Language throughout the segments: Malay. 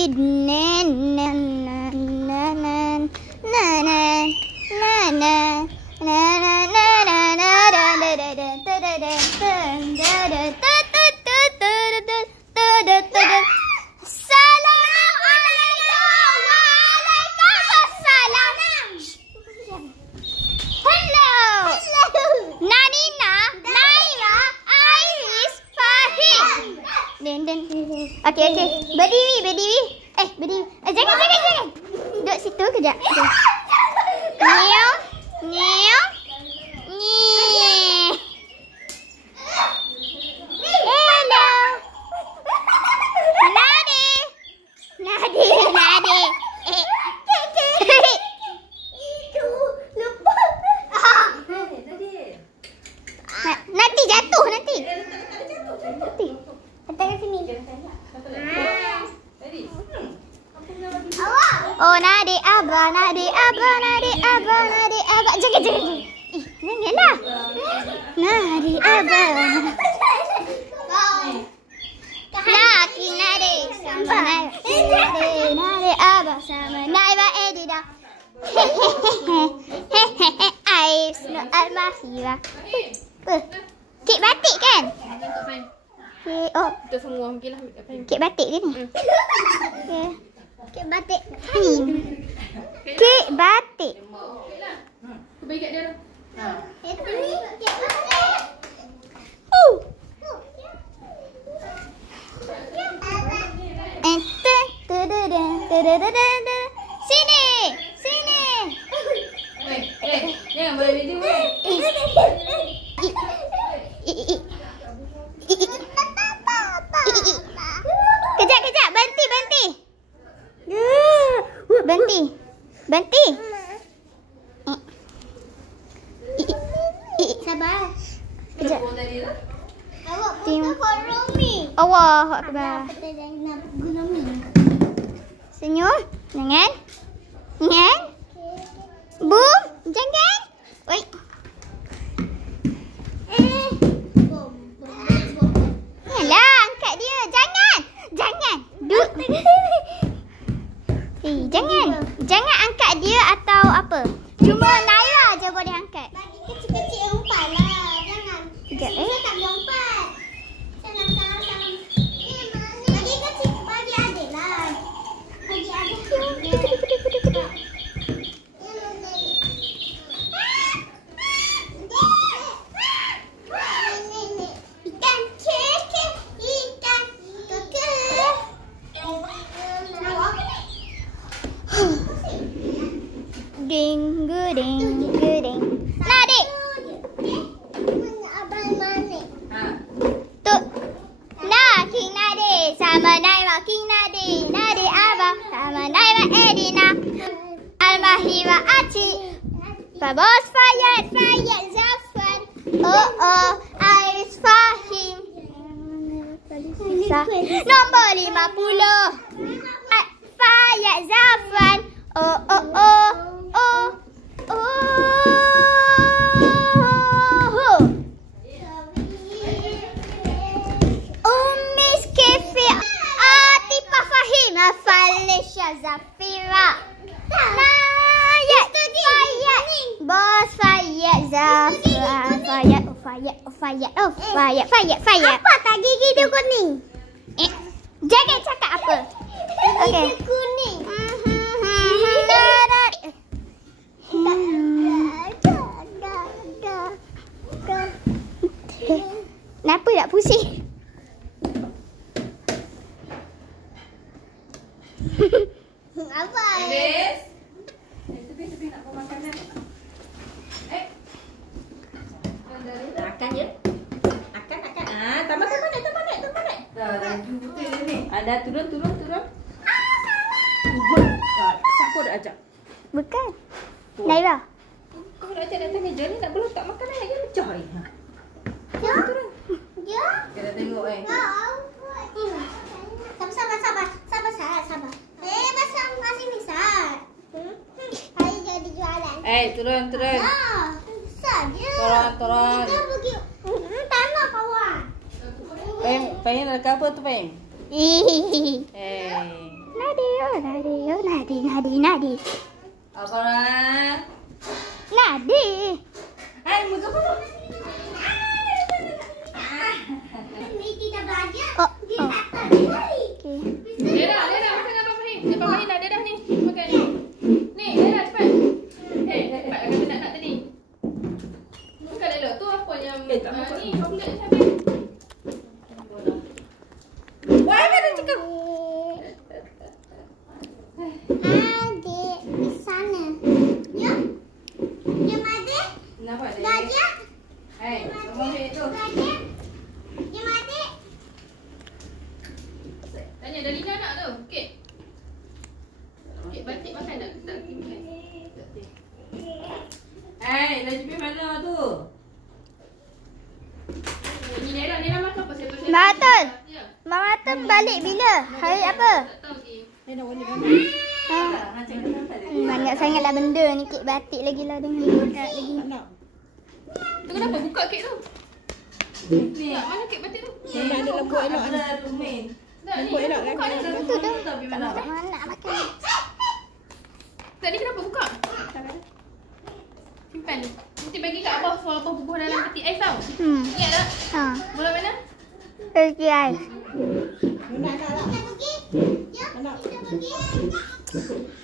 Eid na na na na na na na na na na na na Okey. Berdiri. Berdiri. Jangan. Duduk situ kejap. Nyong. Hello. Nadi. Itu lepas. Nanti jatuh nanti. Letak kat sini. Oh, nadi abah. Jangan. Janganlah. Nadi abah. Laki nadi sama nadi abah sama naiba edida. Ais no almahira. Kek batik kan? Kita semua mungkinlah kek batik ke ni? Kek batik. Kek batik. Bagi kat dia tu. Itu ni kek batik. Sini. Jangan boleh video weh. Kejap. Berhenti. Sabar. Kejap. Awak punya Romi. Allahu Akbar. Senyum. Jangan. Boom. Jangan. Oi. Yalah, angkat dia. Jangan. Duduk. Jangan angkat dia atau apa. Cuma Naira je boleh angkat. Bagi kecil-kecil yang umpat lah. Jangan. Sekejap saya tak boleh umpat. Jangan. Bagi kecil, bagi adik lah. Bagi adik. Ding. Nadi. Abang mana? Tu. King Nadi sama Naira King Nadi. Nadi abang sama Naira Edina. Almahira Aci. Fabos Fayat Zafran. Oh, Iris Fahim. Nombor 50. Fayat Zafran. Oh. Ummis Kefi Atifah Fahim Falisha Zafira Nayat Bos Fayat Zafran Fayat apa tak gigi dia kuning? Jangan cakap apa. Okey. Kuning. Kenapa tak pusing? Apa? Tepi nak bawa makanan. Makan je. Makan. Tambah naik. Dah betul ni. Ada turun. Siapa dah ajak? Bukan. Naira. Kau dah ajak datang meja ni nak letak makanan lagi pecah ni. Turun. Ya. Kita tengok Sabar. Masih ni Sat. Hari jadi jualan. Turun. Besar je. Turun. Kita pergi tanah kawan. Pengen nak apa tu Peng? Nadi. Nadi. Apa? Nadi. Muka apa tu? Oh. Okey. Lera, makan apa Fahim? Depan Fahim dah, dia dah ni. Makan ni. Ni, Lera cepat. Cepat kata nak tadi. Makan Lera. Tu apa yang ni, coklat ni. Wah, mana cakap? Adik di sana. Ya. Jom adik. Kenapa adik? Gajah. Abang ambil tu. Gajah. Jom adik. Tanya dah Lina nak tu. Kek. Kek batik makan tak? Tak makan. Dah jumpa mana tu? Ini Lera makan apa? Betul. Mama tu balik bila? Hari apa? Tak tahu dia. Banyak sangatlah benda ni. Kek batik lagi lah dengan budak lagi. Tu kenapa buka kek tu? Ni, mana kek batik tu? Mana ada lembut elok ni. Lembut elok kan? Betul tu. Tapi mana? Mana nak makan? Tadi kenapa buka? Simpan ni. Nanti bagi kat abah suruh abah bubuh dalam peti ais tau. Ingat tak? Ha. Bola mana? Pergi ais. Nak lah.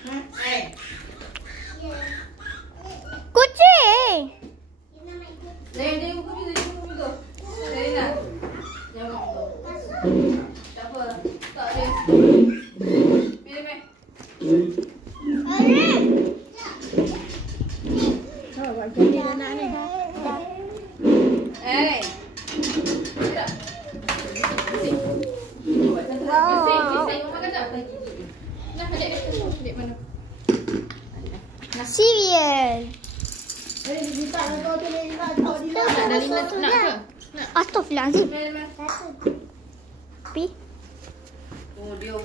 Nak. Kucing. Dia buka pintu. Dari nak. Yang buka pintu. Tak apa. Tak dia. Biar mai. Oh, buat macam ni anak ni. Tidak. Nah, adik mana? Cereal. Nak Lina nak ke? Nak. Astaghfirullahalazim. Mana? Tapi Oh, dia.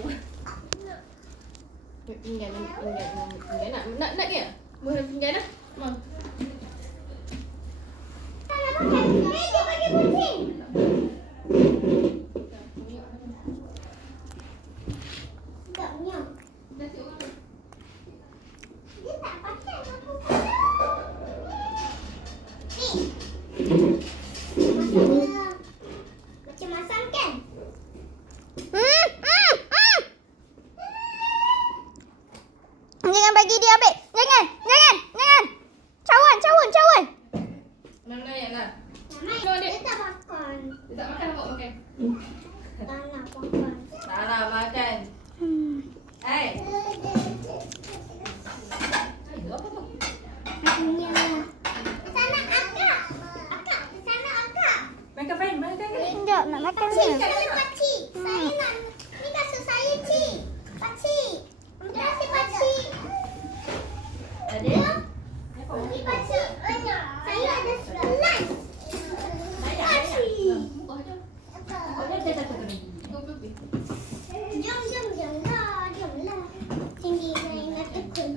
Pinggan. Nak dia? Boleh pinggan dah. Mam. dia bagi kucing. Tak nyam. Dia tak pakai aku. Macam masam kan? Jangan bagi dia ambil. Jangan. Cawan. Mana yang nak? Dia tak makan. Dia tak makan apa makan? Tak nak makan. Tak nak makan. Itu apa tu? Sana akak. Sana akak. Makan Fahim, makan. Sekejap nak makan ni. Kasih pakcik. Saya nak. Ni kasut saya, cik. Pakcik. Kasih pakcik. Ada? Ni pakcik. Saya ada sebelas. Pakcik. Jom lah. Jomlah. Sini saya nak tekun.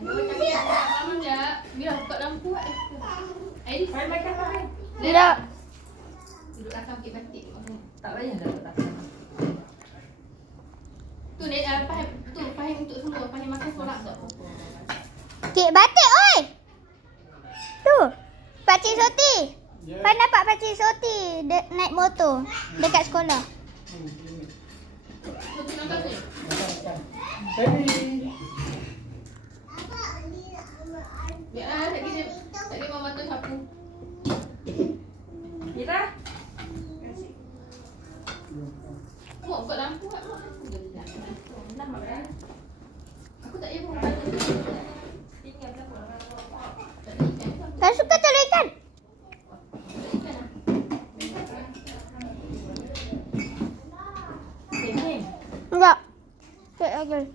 Lama sekejap. Biar buka lampu. Aidil. Fahim makan Fahim. Tidak. Duduk belakang kek batik. Tak payah dah letak sana. Tu ni Fahim. Tu Fahim untuk semua. Fahim makan solat tak? Kek batik, oi. Tu. Pakcik Soti. Pan nampak Pakcik Soti naik motor dekat sekolah. Tu nampak ni? Biarlah tak kira mama tu sapu. Ira? Mau buka lampu tak? Aku tak payah buka lampu. Tinggal lampu. Tak suka telur ikan. Enggak. Tak lagi.